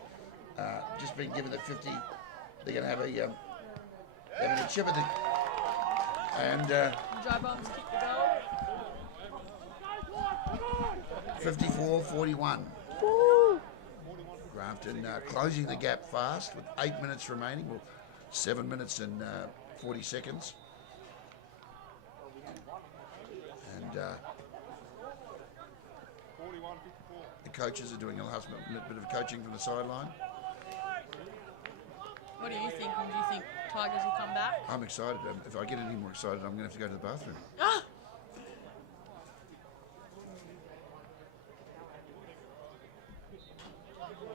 Just been given the 50. They're going to have a chip at the. And Dry bombs kick the goal. 54-41. Grafton closing the gap fast with 8 minutes remaining. Well, 7 minutes and 40 seconds. And the coaches are doing a last minute bit of coaching from the sideline. What do you think? And do you think Tigers will come back? I'm excited. If I get any more excited, I'm going to have to go to the bathroom. Ah!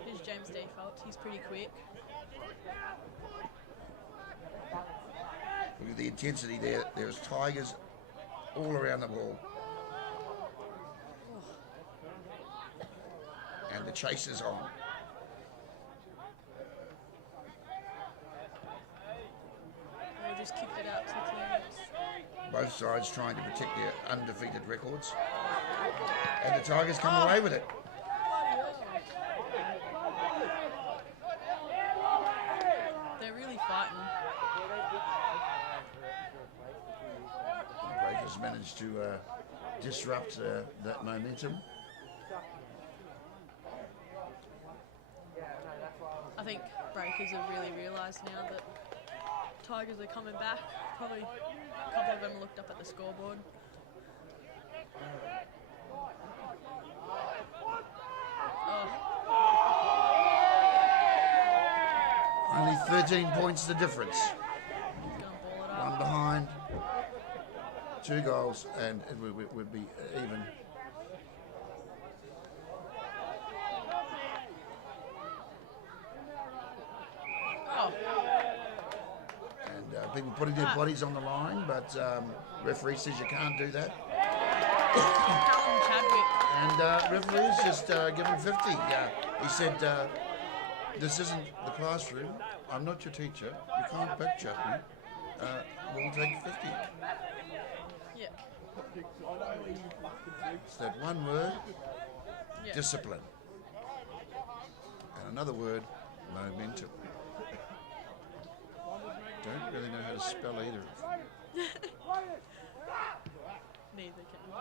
Here's James Default. He's pretty quick. Look at the intensity there. There's Tigers all around the ball. And the chase is on. They just kicked it out to clearance. Both sides trying to protect their undefeated records. And the Tigers come away with it. They're really fighting. The Breakers managed to disrupt that momentum. I think Breakers have really realised now that Tigers are coming back. Probably a couple of them looked up at the scoreboard. Only 13 points the difference. He's going to ball it up. One behind, 2 goals, and it would be even. Oh, And people putting their bodies on the line, but referee says you can't do that. Callum Chadwick. And referee's just given 50. He said, this isn't the classroom. I'm not your teacher. You can't back chat me. We'll take 50. Yeah. It's that one word, Yeah. discipline. And another word, momentum. Don't really know how to spell either. Neither can I.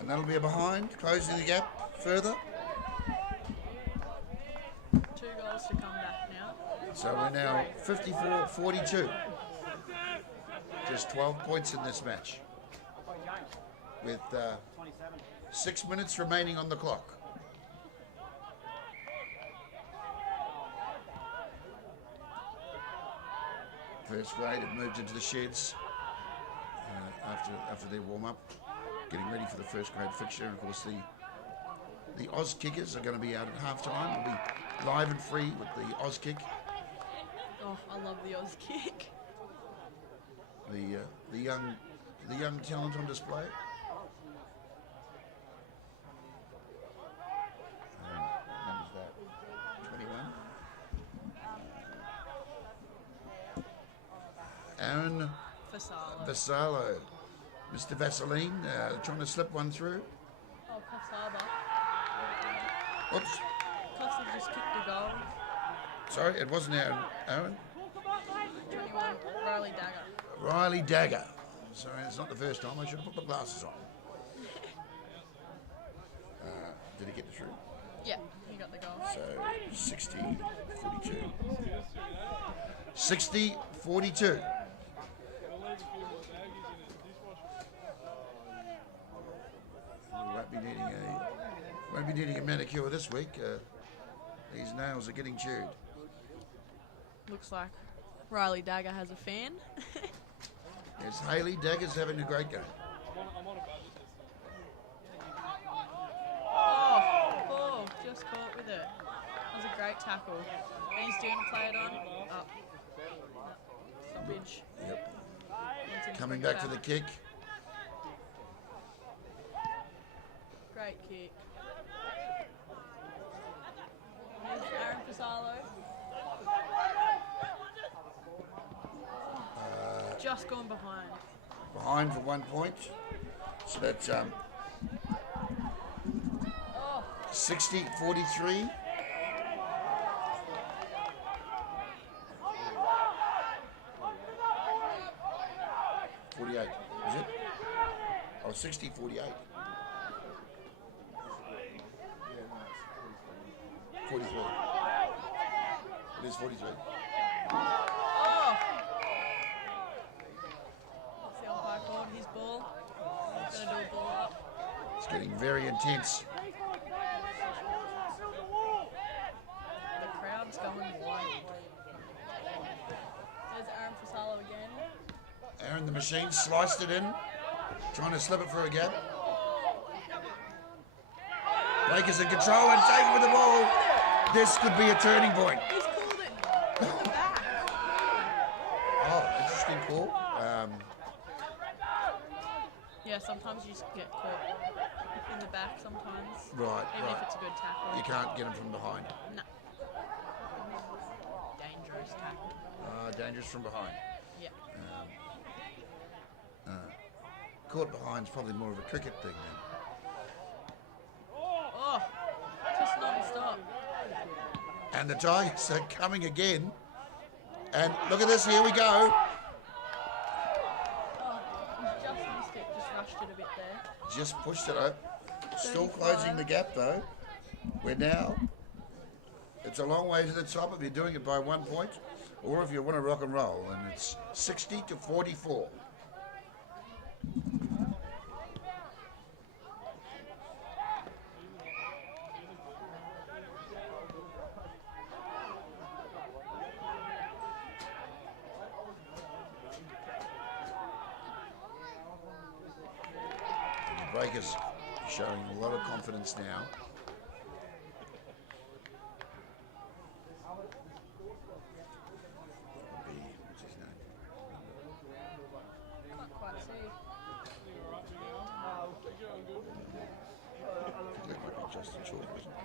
And that'll be a behind, closing the gap further. 2 goals to come back now. So we're now 54-42. Just 12 points in this match. With 6 minutes remaining on the clock. First grade have moved into the sheds after their warm-up, getting ready for the first grade fixture. And of course, the Oz kickers are going to be out at half-time. We'll be live and free with the Oz kick. Oh, I love the Oz kick. The young talent on display. Numbers that 21. Aaron Fasalo. Vassallo, Mr. Vaseline, trying to slip one through. Oh, Coffs Harbour. Oops, Coffs have just kicked a goal. sorry, it wasn't Aaron. Aaron? 21, Riley Dagger. Riley Dagger. Sorry, it's not the first time. I should have put my glasses on. Did he get the through? Yeah, he got the goal. So 60-42. 60-42. Won't be needing a manicure this week. These nails are getting chewed. Looks like Riley Dagger has a fan. Yes, Hayley Dagger's having a great game. Oh, just caught with it. That was a great tackle. And he's doing a play it on. Up. Stoppage. Yep. Wants him to Coming bring back it for the kick. Great kick. There's Aaron Fasalo. Just gone behind. Behind for 1 point. So that's 60-43. Is it? Oh, 60-48. 43. It is 43. Oh! That's the umpire called his ball. Gonna do a ball up. It's getting very intense. The crowd's going wild. There's Aaron Fasalo again. Aaron, the machine, sliced it in, trying to slip it for a gap. Breakers in control and taken with the ball. This could be a turning point. He's called it back. Oh, interesting call. Yeah, sometimes you just get caught in the back sometimes. Right, Even right. if it's a good tackle. You can't get him from behind. No. Dangerous tackle. Dangerous from behind. Yeah. Caught behind's probably more of a cricket thing then. Oh, just non-stop. And the Tigers are coming again. And look at this, here we go. Oh, he's just missed it, just rushed it a bit there. Just pushed it up. Still 35. closing the gap though. We're now, it's a long way to the top if you're doing it by 1 point, or if you want to rock and roll, and it's 60 to 44. The Breakers showing a lot of confidence now. What's his name? Can't quite see. I think that might be Justin Short, isn't it?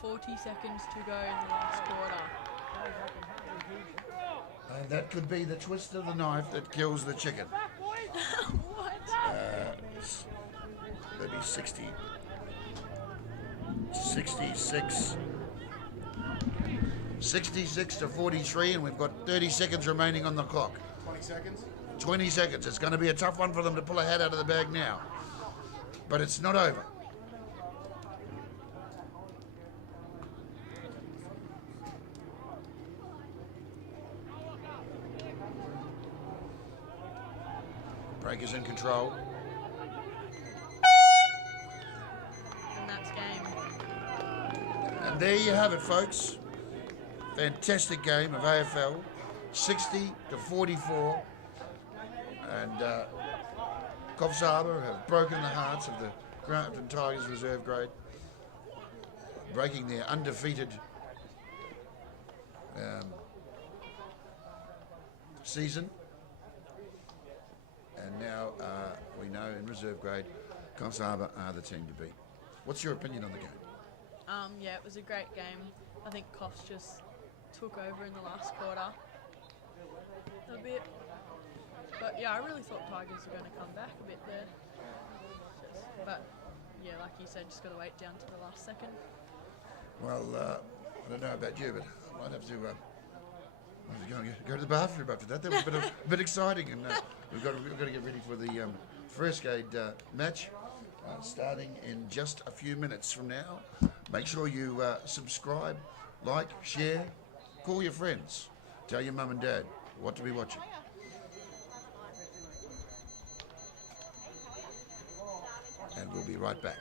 40 seconds to go in the last quarter. And that could be the twist of the knife that kills the chicken. What? Maybe 60, 66, 66 to 43, and we've got 30 seconds remaining on the clock. 20 seconds? 20 seconds. It's going to be a tough one for them to pull a hat out of the bag now. But it's not over. Breakers in control. And that's game. And there you have it, folks. Fantastic game of AFL. 60 to 44. And Coffs Harbour have broken the hearts of the Grafton Tigers reserve grade, breaking their undefeated season. And now we know in reserve grade, Coffs Harbour are the team to beat. What's your opinion on the game? Yeah, it was a great game. I think Coffs just took over in the last quarter a bit. But yeah, I really thought Tigers were going to come back a bit there. But yeah, like you said, just got to wait down to the last second. Well, I don't know about you, but I might have to go to the bathroom after that. That was a bit exciting, and we've got to get ready for the first grade match starting in just a few minutes from now. Make sure you subscribe, like, share, call your friends, tell your mum and dad what to be watching. And we'll be right back.